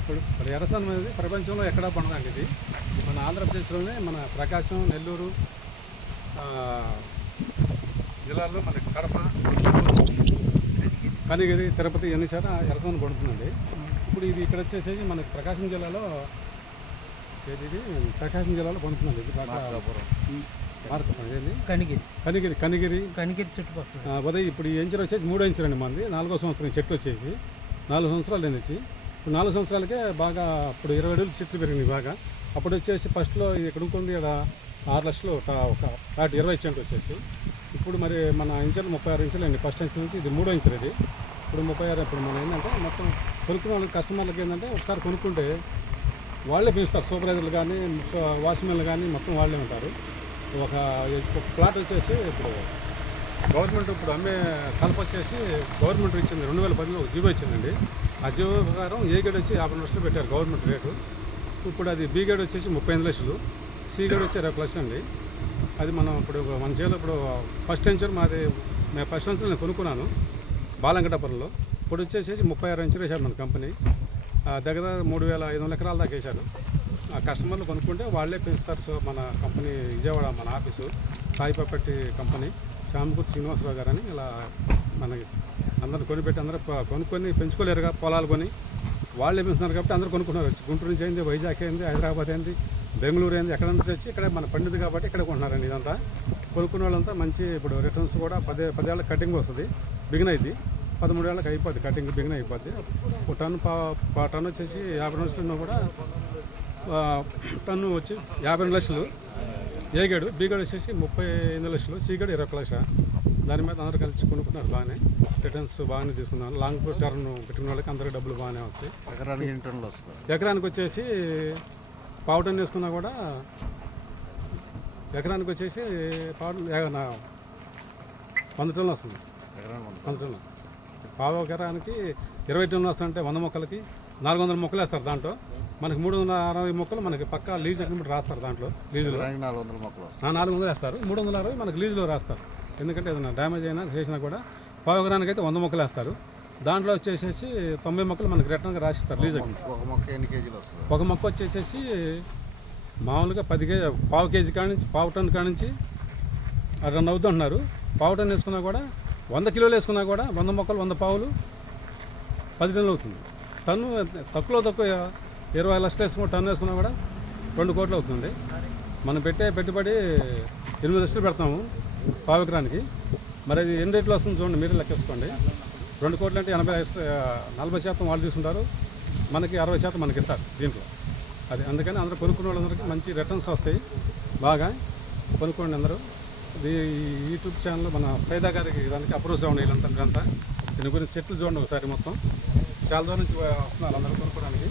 ఇప్పుడు ఎర్రచందనం అనేది ప్రపంచంలో ఎక్కడా పండదండి. ఇది మన ఆంధ్రప్రదేశ్లోనే, మన ప్రకాశం, నెల్లూరు జిల్లాల్లో మనకి కడప, కనిగిరి, తిరుపతి ఎన్ని చోట ఎర్రచందనం పండుతుందండి. ఇప్పుడు ఇది ఇక్కడ వచ్చేసి మనకి ప్రకాశం జిల్లాలో ప్రకాశం జిల్లాలో పండుతుందండి. ఇది బాగా కనిగిరి చుట్టుపక్కల ఉదయం. ఇప్పుడు ఈ ఎంచర్ వచ్చేసి 3వ ఎంచర్ అండి మంది. 4వ సంవత్సరం చెట్టు వచ్చేసి 4 సంవత్సరాలు అందించి ఇప్పుడు 4 సంవత్సరాలకే బాగా ఇప్పుడు 20 అడుగులు చెట్లు పెరిగినాయి బాగా. అప్పుడు వచ్చేసి ఫస్ట్లో ఇక్కడ ఉంటుంది ఇక్కడ 6 లక్షలు ఒక ప్లాట్ 20 సెంట్ వచ్చేసి. ఇప్పుడు మరి మన ఇంచర్లు 36 ఇంచులు అండి. ఫస్ట్ ఇంచ్ నుంచి ఇది 3వ ఇంచర్ ఇది. ఇప్పుడు 36. ఇప్పుడు మనం ఏంటంటే మొత్తం కొనుక్కున్న వాళ్ళకి కస్టమర్లకి ఏంటంటే ఒకసారి కొనుక్కుంటే వాళ్ళే పెంచుతారు. సూపర్వైజర్లు కానీ వాచ్మెన్లు కానీ మొత్తం వాళ్ళే ఉంటారు. ఒక ప్లాట్ వచ్చేసి ఇప్పుడు గవర్నమెంట్ ఇప్పుడు అమ్మే కలప వచ్చేసి గవర్నమెంట్ ఇచ్చింది 2010లో జీవో ఇచ్చిందండి. ఆ జీవో ప్రకారం ఏ గేడ్ వచ్చి 50 లక్షలు పెట్టారు గవర్నమెంట్ రేటు. ఇప్పుడు అది బి గేడ్ వచ్చేసి 35 లక్షలు, సి గేడ్ వచ్చి 20 లక్షలు అండి. అది మనం ఇప్పుడు మన చేలో ఇప్పుడు ఫస్ట్ ఇంచర్ మాది. నేను ఫస్ట్ ఇంచర్ నేను కొనుక్కున్నాను బాలంగటపురంలో. ఇప్పుడు వచ్చేసి 36 ఇంచులు వేశారు మన కంపెనీ. దగ్గర 3500 ఎకరాల దాకా వేశారు. ఆ కస్టమర్లు కొనుక్కుంటే వాళ్ళే పెంచుతారు. సో మన కంపెనీ విజయవాడ మన ఆఫీసు సాయిపప్పటి కంపెనీ శ్యామకూర్తి శ్రీనివాసరావు గారని ఇలా మనకి అందరూ కొనిపెట్టి అందరూ కొనుక్కొని పెంచుకోలేరుగా పొలాలు కొని వాళ్ళే పెంచుతున్నారు కాబట్టి అందరూ కొనుక్కున్నారు. గుంటూరు నుంచి అయింది, వైజాగ్ అయింది, హైదరాబాద్ అయింది, బెంగళూరు అయింది, ఎక్కడ నుంచి వచ్చి ఇక్కడ మన పండిది కాబట్టి ఇక్కడ కొంటున్నారండి. ఇదంతా కొనుక్కున్న వాళ్ళంతా మంచి. ఇప్పుడు రిటర్న్స్ కూడా 10 ఏళ్ళకి కటింగ్ వస్తుంది, బిగిన్ అయింది. 13 ఏళ్ళకి అయిపోద్ది కటింగ్, బిగిన్ అయిపోద్ది. ఒక టన్ను వచ్చేసి 50 లక్షలు కూడా టన్ను వచ్చి 52 లక్షలు. ఏ గేడు, బి గేడు వచ్చేసి 38 లక్షలు, సి గేడు 20 లక్షలు. దాని మీద అందరూ కలిసి కొనుక్కున్నారు. బాగానే రిటర్న్స్ బాగానే తీసుకున్నారు. లాంగ్ టర్న్ పెట్టుకున్న వాళ్ళకి అందరికీ డబ్బులు బాగానే వస్తాయి. ఎకరానికి వచ్చేసి పావు టన్ వేసుకున్నా కూడా ఎకరానికి వచ్చేసి 100 టన్నులు వస్తుంది. 100 టన్నులు పావు ఎకరానికి 20 టన్నులు వస్తుంటే 100 మొక్కలకి 400 మొక్కలు వేస్తారు. దాంట్లో మనకి 360 మొక్కలు మనకి పక్కా లీజ్ అగ్రిమెంట్ రాస్తారు. దాంట్లో లీజులో 400 వేస్తారు, 360 మనకి లీజులో రాస్తారు. ఎందుకంటే ఏదైనా డ్యామేజ్ అయినా చేసినా కూడా పావు ఎకరానికి అయితే 100 మొక్కలు వేస్తారు. దాంట్లో వచ్చేసేసి 90 మొక్కలు మనకి రిటర్న్గా రాసిస్తారు లీజ్ అగ్రిమెంట్. ఒక మొక్క వచ్చేసేసి మామూలుగా 10 కేజీ, పావు కేజీ కాడి నుంచి పావు టన్ కాడి నుంచి రన్ అవుతుంటున్నారు. పావు టన్ వేసుకున్నా కూడా 100 కిలోలు వేసుకున్నా కూడా 100 మొక్కలు 100 పావులు 10 టన్నులు అవుతుంది. టన్ను తక్కువ 20 లక్షలు వేసుకున్న టన్ను వేసుకున్నా కూడా 2 కోట్లు అవుతుంది. మనం పెట్టే పెట్టుబడి 8 లక్షలు పెడతాము పావు ఎకరానికి. మరి అది ఎన్ని రేట్లు వస్తుంది చూడండి, మీరే లెక్కేసుకోండి. 2 కోట్లు అంటే 40% వాళ్ళు తీసుకుంటారు, మనకి 60% మనకి ఇస్తారు దీంట్లో. అది అందుకని అందరూ కొనుక్కున్న వాళ్ళందరికీ మంచి రిటర్న్స్ వస్తాయి. బాగా కొనుక్కోండి అందరూ. ఇది యూట్యూబ్ ఛానల్ మన సైదా గారికి దానికి అప్రోచ్ అవ్వండి. వీళ్ళంతా దీని గురించి చెట్లు చూడండి ఒకసారి. మొత్తం చాలా దూరం నుంచి వస్తున్నారు అందరూ కొనుక్కోవడానికి.